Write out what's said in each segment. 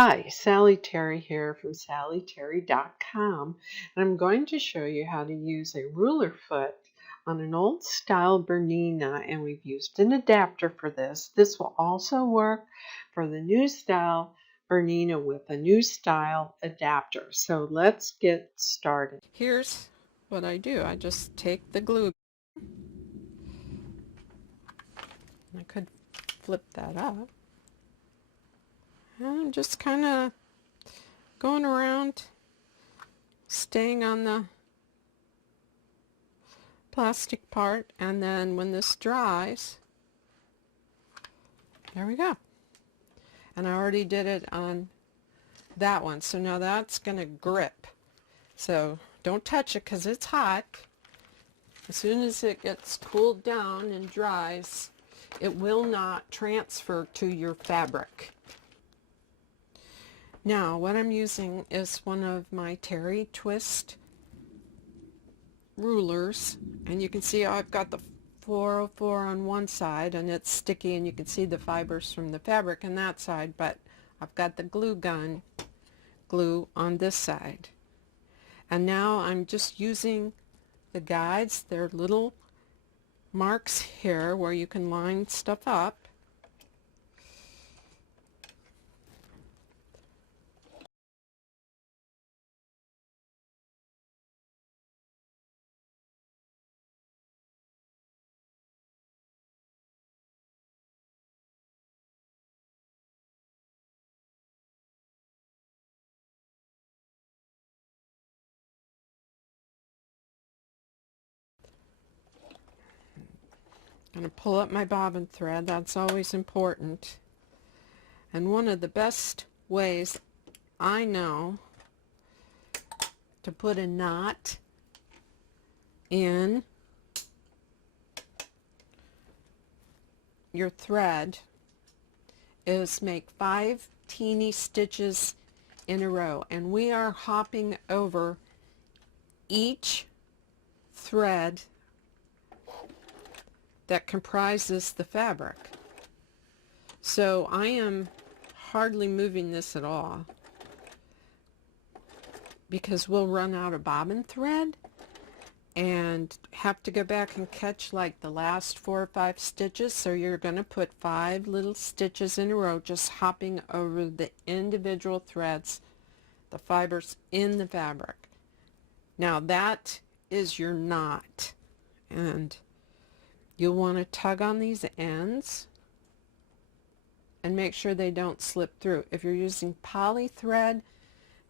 Hi, Sally Terry here from sallyterry.com, and I'm going to show you how to use a ruler foot on an old style Bernina, and we've used an adapter for this. This will also work for the new style Bernina with a new style adapter. So let's get started. Here's what I do. I just take the glue. I could flip that up. And I'm just kind of going around, staying on the plastic part, and then when this dries, there we go. And I already did it on that one, so now that's going to grip. So don't touch it because it's hot. As soon as it gets cooled down and dries, it will not transfer to your fabric. Now what I'm using is one of my Terry Twist rulers, and you can see I've got the 404 on one side and it's sticky, and you can see the fibers from the fabric on that side, but I've got the glue gun glue on this side. And now I'm just using the guides. They're little marks here where you can line stuff up. I'm going to pull up my bobbin thread. That's always important. And one of the best ways I know to put a knot in your thread is make 5 teeny stitches in a row, and we are hopping over each thread that comprises the fabric. So I am hardly moving this at all because we'll run out of bobbin thread and have to go back and catch like the last 4 or 5 stitches. So you're going to put 5 little stitches in a row, just hopping over the individual threads, the fibers in the fabric. Now that is your knot, and you'll want to tug on these ends and make sure they don't slip through. If you're using poly thread,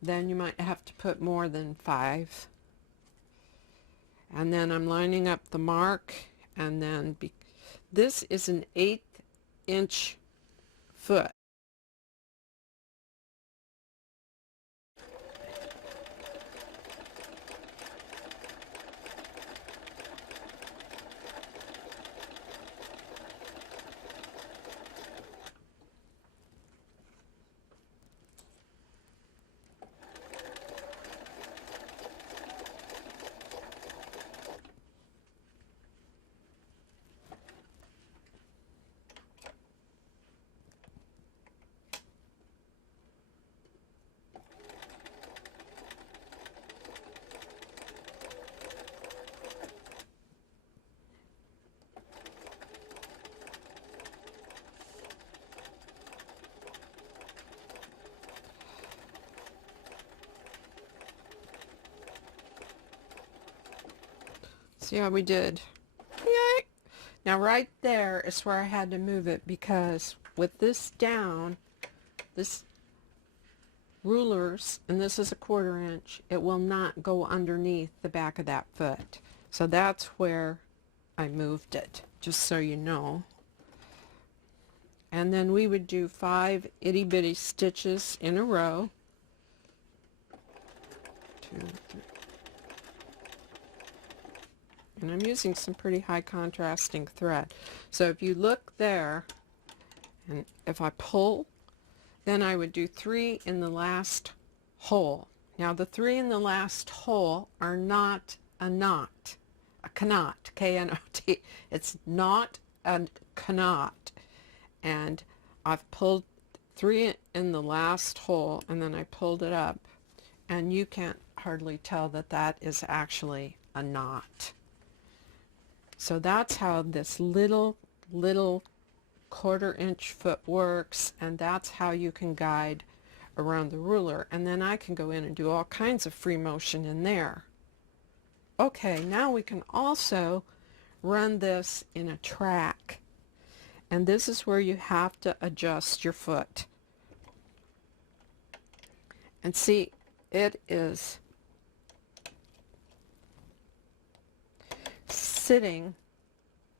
then you might have to put more than 5. And then I'm lining up the mark, and then this is an 1/8 inch foot. See how we did? Yay! Now right there is where I had to move it, because with this down, this rulers, and this is a 1/4 inch, it will not go underneath the back of that foot. So that's where I moved it, just so you know. And then we would do 5 itty bitty stitches in a row. 2, 3. And I'm using some pretty high contrasting thread. So if you look there, and if I pull, then I would do 3 in the last hole. Now the 3 in the last hole are not a knot, a knot, K-N-O-T. It's not a knot. And I've pulled 3 in the last hole, and then I pulled it up, and you can't hardly tell that that is actually a knot. So that's how this little 1/4-inch foot works, and that's how you can guide around the ruler. And then I can go in and do all kinds of free motion in there. Okay, now we can also run this in a track, and this is where you have to adjust your foot. And see, it is sitting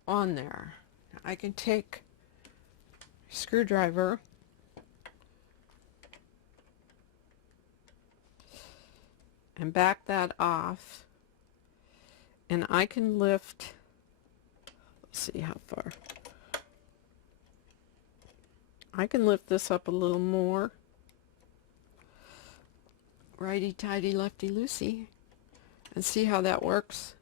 on there. I can take a screwdriver and back that off, and I can lift, let's see how far, I can lift this up a little more. Righty-tighty, lefty-loosey, and see how that works.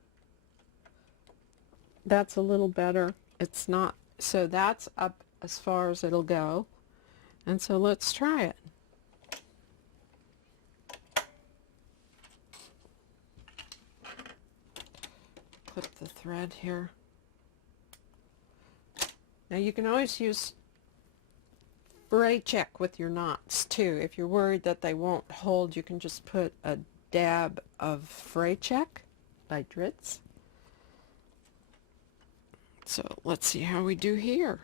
That's a little better. It's not, so that's up as far as it'll go, and so let's try it. Clip the thread here. Now you can always use fray check with your knots too. If you're worried that they won't hold, you can just put a dab of fray check by Dritz. So let's see how we do here.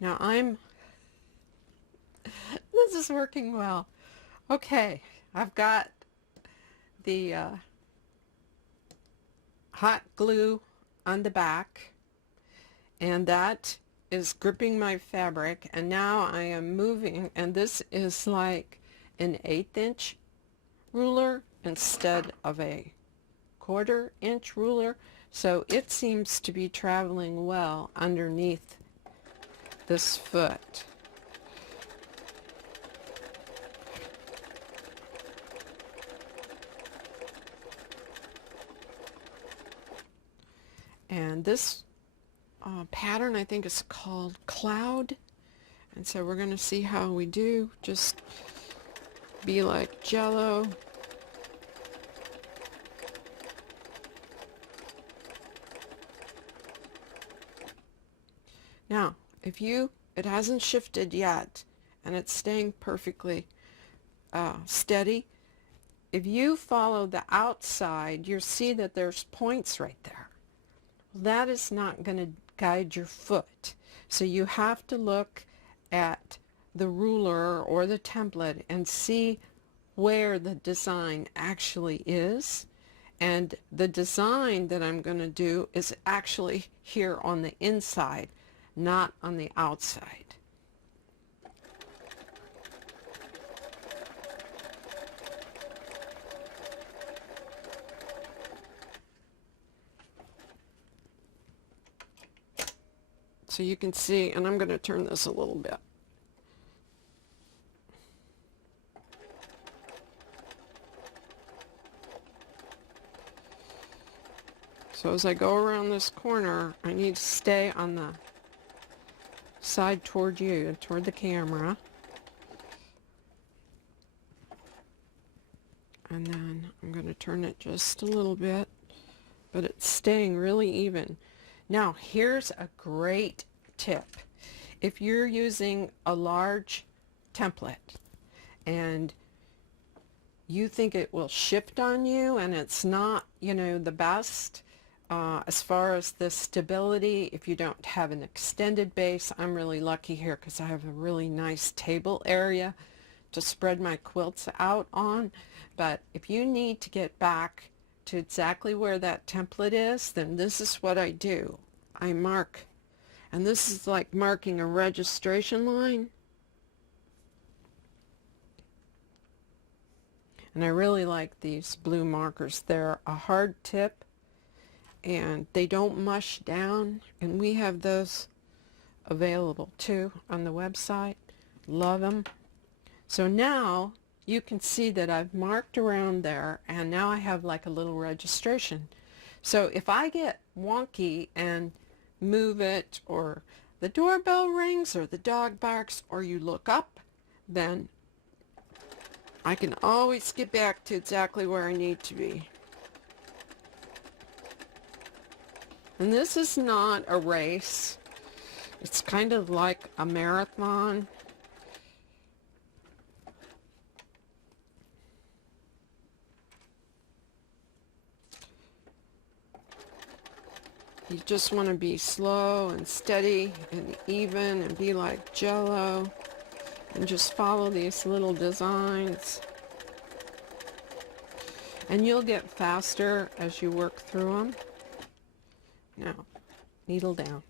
Now this is working well. Okay, I've got the hot glue on the back, and that is gripping my fabric, and now I am moving, and this is like an 1/8-inch ruler instead of a 1/4-inch ruler, so it seems to be traveling well underneath this foot. And this pattern I think is called Cloud, and so we're going to see how we do. Just be like Jello. Now if it hasn't shifted yet and it's staying perfectly steady, if you follow the outside, you'll see that there's points right there. That is not going to guide your foot. So you have to look at the ruler or the template and see where the design actually is. And the design that I'm going to do is actually here on the inside, not on the outside. So you can see, and I'm going to turn this a little bit. So as I go around this corner, I need to stay on the side toward you, toward the camera. And then I'm going to turn it just a little bit, but it's staying really even. Now here's a great tip. If you're using a large template and you think it will shift on you and it's not, the best as far as the stability, if you don't have an extended base, I'm really lucky here because I have a really nice table area to spread my quilts out on. But if you need to get back to exactly where that template is, then this is what I do. I mark, and this is like marking a registration line. And I really like these blue markers. They're a hard tip and they don't mush down, and we have those available too on the website. Love them. So now you can see that I've marked around there, and now I have like a little registration. So if I get wonky and move it, or the doorbell rings, or the dog barks, or you look up, then I can always get back to exactly where I need to be. And this is not a race. It's kind of like a marathon. You just want to be slow and steady and even and be like Jello and just follow these little designs. And you'll get faster as you work through them. Now, needle down.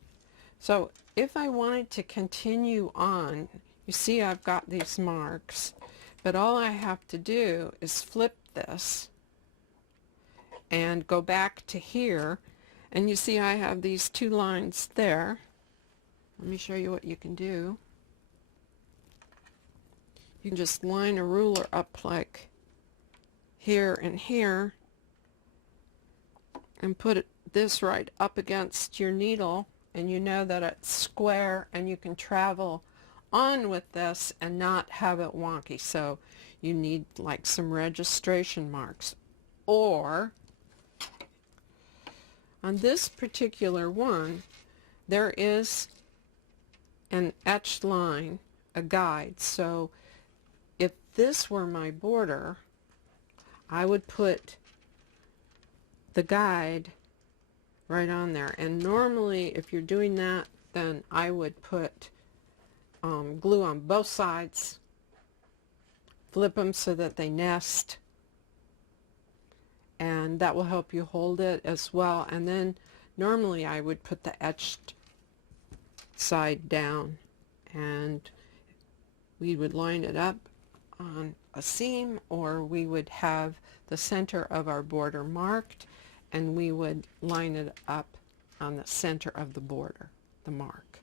So if I wanted to continue on, you see I've got these marks, but all I have to do is flip this and go back to here, and you see I have these two lines there. Let me show you what you can do. You can just line a ruler up like here and here and put this right up against your needle, and you know that it's square, and you can travel on with this and not have it wonky. So you need like some registration marks. Or on this particular one, there is an etched line, a guide. So if this were my border, I would put the guide right on there. And normally if you're doing that, then I would put glue on both sides, flip them so that they nest, and that will help you hold it as well. And then normally I would put the etched side down, and we would line it up on a seam, or we would have the center of our border marked, and we would line it up on the center of the border, the mark.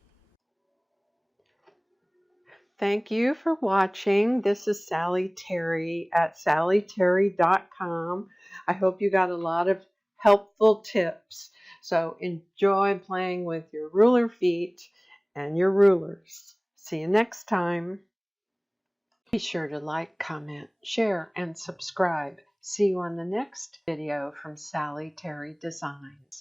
Thank you for watching. This is Sally Terry at sallyterry.com. I hope you got a lot of helpful tips. So enjoy playing with your ruler feet and your rulers. See you next time. Be sure to like, comment, share, and subscribe. See you on the next video from Sally Terry Designs.